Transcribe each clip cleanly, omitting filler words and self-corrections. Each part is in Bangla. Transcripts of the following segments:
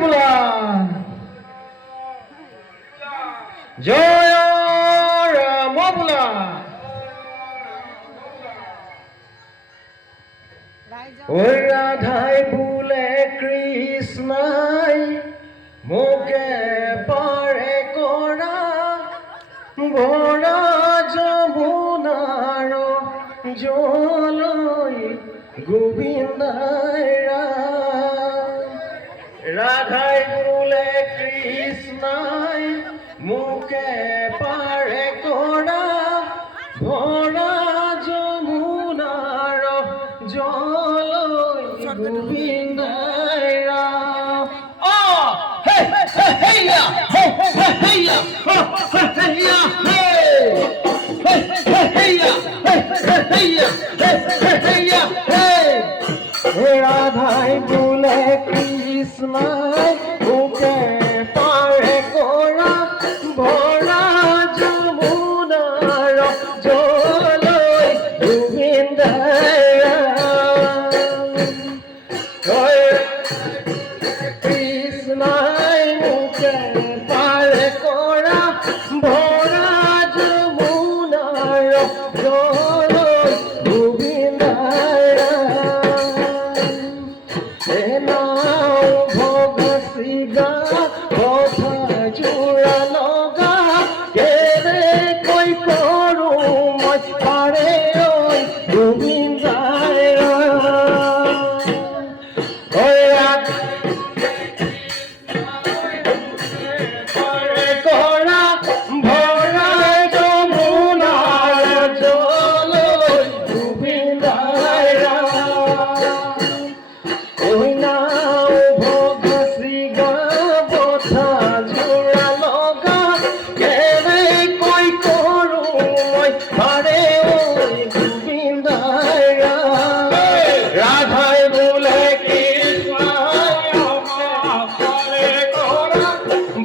বোলা জয় রাম বোলা ওই রাধাই বলে কৃষ্ণাই মোকে পারে করা ভরা যমুনার জলই গোবিন্দাই রাধাই বলে কৃষ্ণাই মুখে পারে করা ভরা যমুনার জলই গোবিন্দাই রাধাই বলে কৃষ্ণাই মুখে পারে করা ভরা যমুনার জলই গোবিন্দাই কৃষ্ণাই মুখে পারে করা ভরা যমুনার জলই গোবিন্দাই নাও ভোগ সিগা কথা জোড়া লগা কেরে কই করু মই পারে ওই গোবিন্দাই করা ভরা যমুনার জলই গোবিন্দাই ওই নাও ভোগ সিগা বথা জোড়া লগা কেরে কই করু মই পারে ওই গোবিন্দাই রাধাই বলে কৃষ্ণাই পারে করা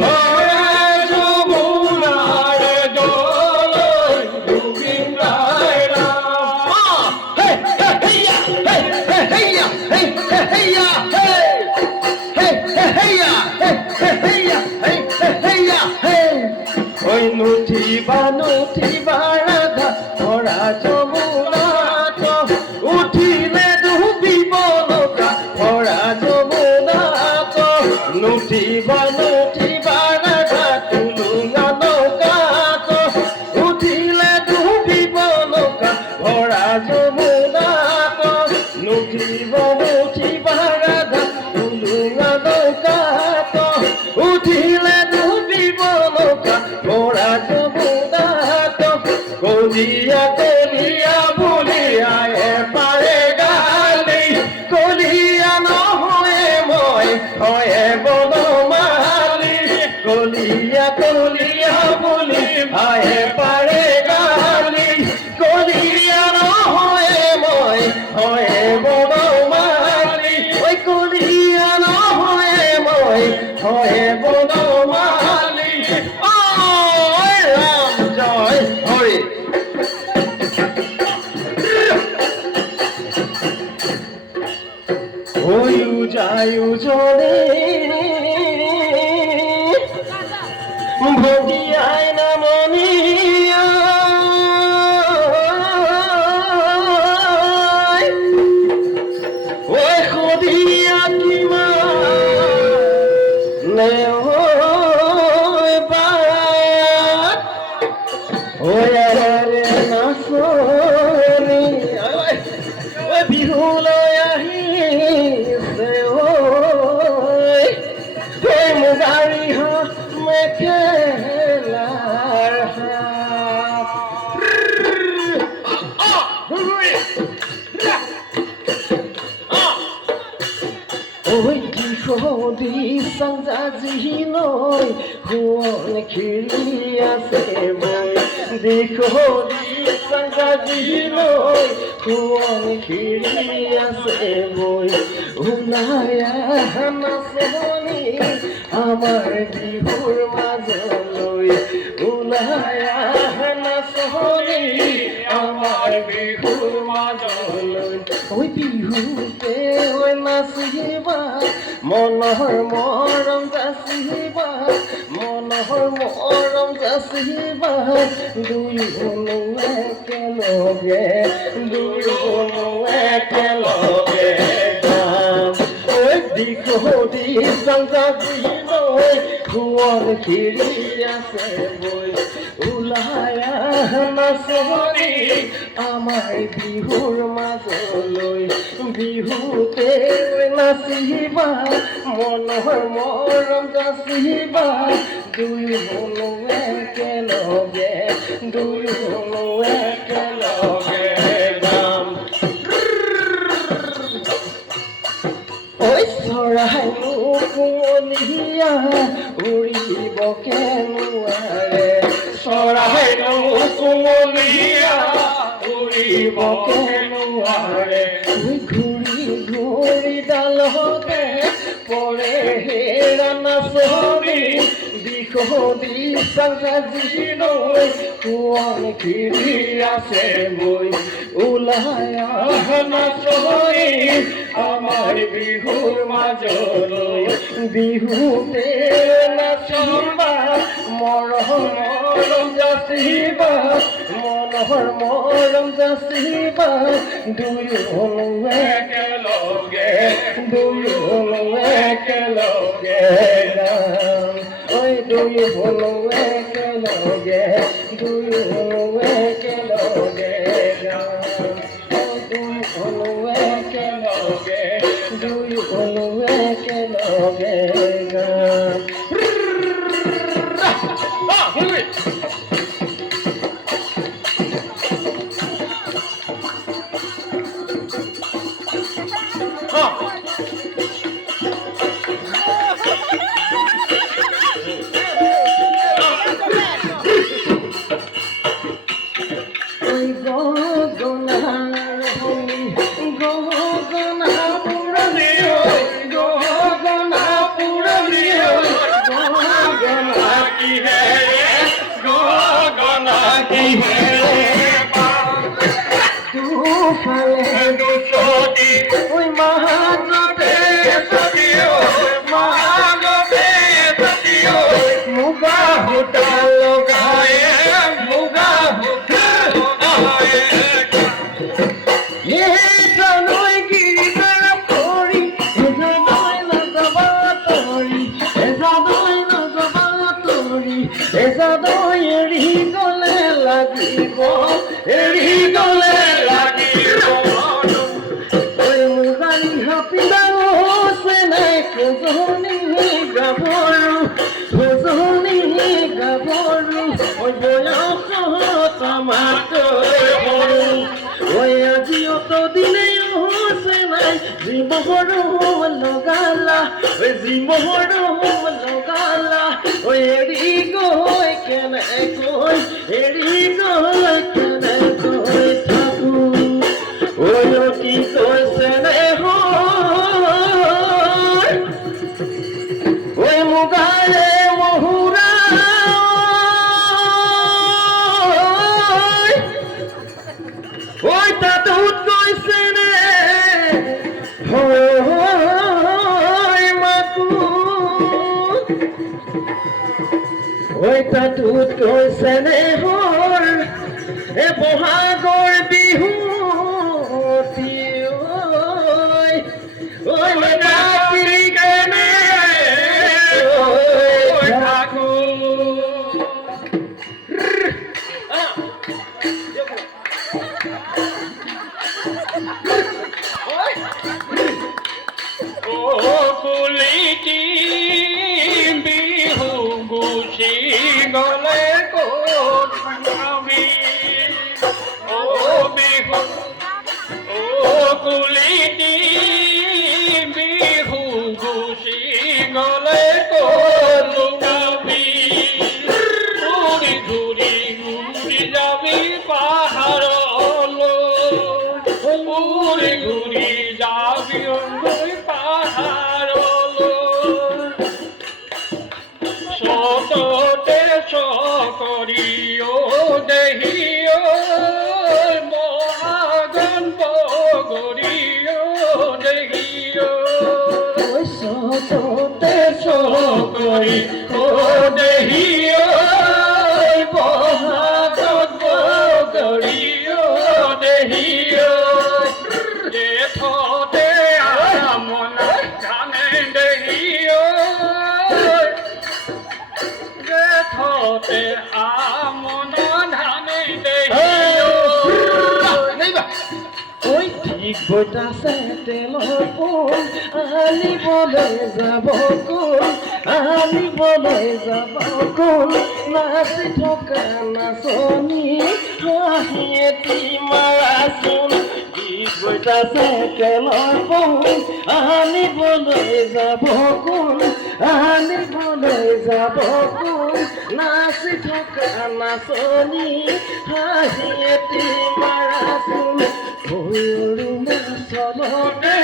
ভরা যমুনার জলই গোবিন্দাই ওই নুঠিবা রাধা ভরা যমুনা তো উঠিলে ডুবিব নৌকা ভরা যমুনা তো নুঠিবা রাধা তুলুঙা নৌকা তো উঠিলে ডুবিব নৌকা ভরা যমুনা তো নুঠিবা রাধা তুলুঙা নৌকা তো উঠিলে ডুবিব নৌকা ভরা যমুনা তো কলিয়া কলিয়া বলিয়া পারে গালি কলিয়া নহয়ে মই হয় বনমালি কলিয়া কলিয়া বলি ভাই পারে গালি কলিয়া নহয়ে মই হয় বনমালি ওই কলিয়া নহয়ে মই হয় বনমালি রাম জয় হরি ওই উজাই উজনে ভগিয়াই না মনিয়া ওই খুদিয়া কিমা নে ওই বাত ওই রে নাসনি ওই বিহুলয় আহিছে ওই ওই মুগাৰী মেখেলাৰ ওই কিশোরী সংজাজি নয় হুন খিলি আছে মই কিশোরী সংজাজি নয় হুন খিলি আছে মই ওলায়া নাচনি আমার বিহুর মাজলৈ ওলায়া নাচনি আমার বিহুর মাজলৈ ওই বিহুতে ওই নাচিবা মনৰ মৰম যাচিবা মনৰ মৰম যাচিবা দুয়োনো একেলগে দুয়োনো একেলগে দিঘলি চাংজাজিলৈ সোৱণ খিৰি আছে বৈ ওলাই নাচনি আমাৰ বিহুৰ মাজলৈ বিহুতে নাচিবা মনৰ মৰম যাচিবা দুয়োনো একেলগে দুয়োনো একেলগে গাম ঐ চৰাইনো কুঁৱলীয়া উৰিব নোৱাৰে চৰাইনো কুঁৱলীয়া উৰিব নোৱাৰে ঘূৰি ঘূৰি ডালতে পৰে হেৰা নাচনি দিঘলি চাংজাজিলৈ সোৱণ খিৰি আছে বৈ ওলাই নাচনি আমাৰ বিহুৰ মাজলৈ বিহুতে নাচিবা মৰম যাচিবা মনৰ মৰম যাচিবা দুয়োনো একেলগে দুয়োনো একেলগে গাম ঐ দুয়োনো একেলগে দুয়োনো একেলগে গাম দুয়োনো একেলগে দুয়োনো একেলগে গাম তাতোত কৈছে নে হ'ল বহাগৰ বিহু ঘুরি ঘুরি যাবি পাহাড় হাততে চকৰি ও দেহি ঐ বহাগত বগৰী ও দেহি ঐ জেঠতে আমনা ধানে দেহি ঐ জেঠতে আমনা ধানে দেহি ঐ ঠিক বৈতাছে তেলৰ পোন আনিবলৈ যাব কোন আনিবলৈ যাব কোন নাচি থকা নাচনী হাঁহি এটি মাৰাচোন ঠিক বৈতাছে তেলৰ পোন আনিবলৈ যাব কোন আনিবলৈ যাব কোন নাচি থকা নাচনী হাঁহি এটি মাৰাচোন ভৈৰৱী নাচলতে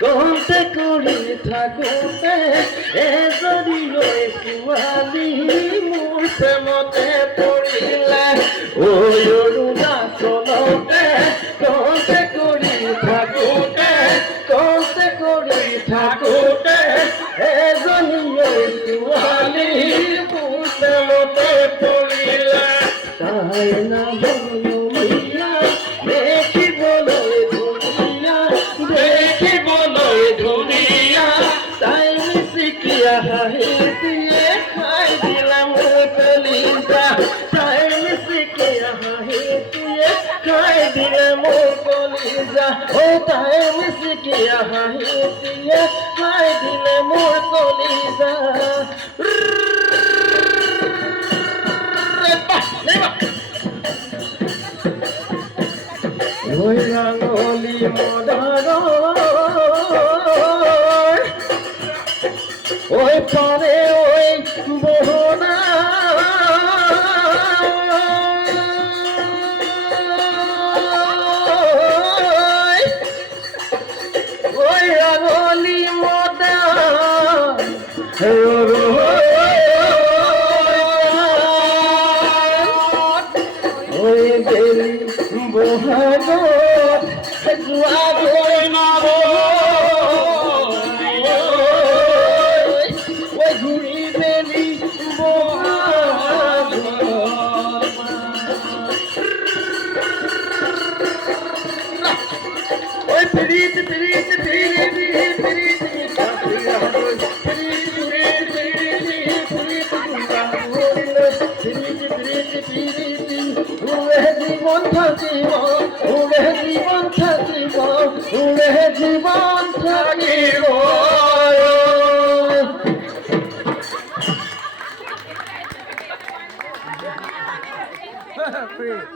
কওঁতে কৰি থাকোঁতে এজনী লৈ ছোৱালী মোৰ প্ৰেমতে পৰিলে ঐ নাচলতে কওঁতে কৰি থাকোঁতে এজনী লৈ ছোৱালী মোৰ প্ৰেমতে পৰিলে তাই নাম দেখিবলৈ ধুনীয়া তাই মিচিকিয়া হাঁহি দিয়ে খাই দিলা মোৰ কলিজা তাই মিচিকিয়া হাঁহি দিয়ে খাই দিলে মোৰ কলিজা ও তাই মিচিকিয়া হাঁহি দিয়ে খাই দিলে মোৰ কলিজা ঐ ৰাঙলী মদাৰ ঐ পাৰে ঐ বহনা ঐ ৰাঙলী মদাৰ ঐ বেলি বহাগত যোৱা গৈ নাব ঐ ঘূৰি বেলি বহাগত ঐ পিৰিত জীবন থাকিব ওরে জীবন থাকিব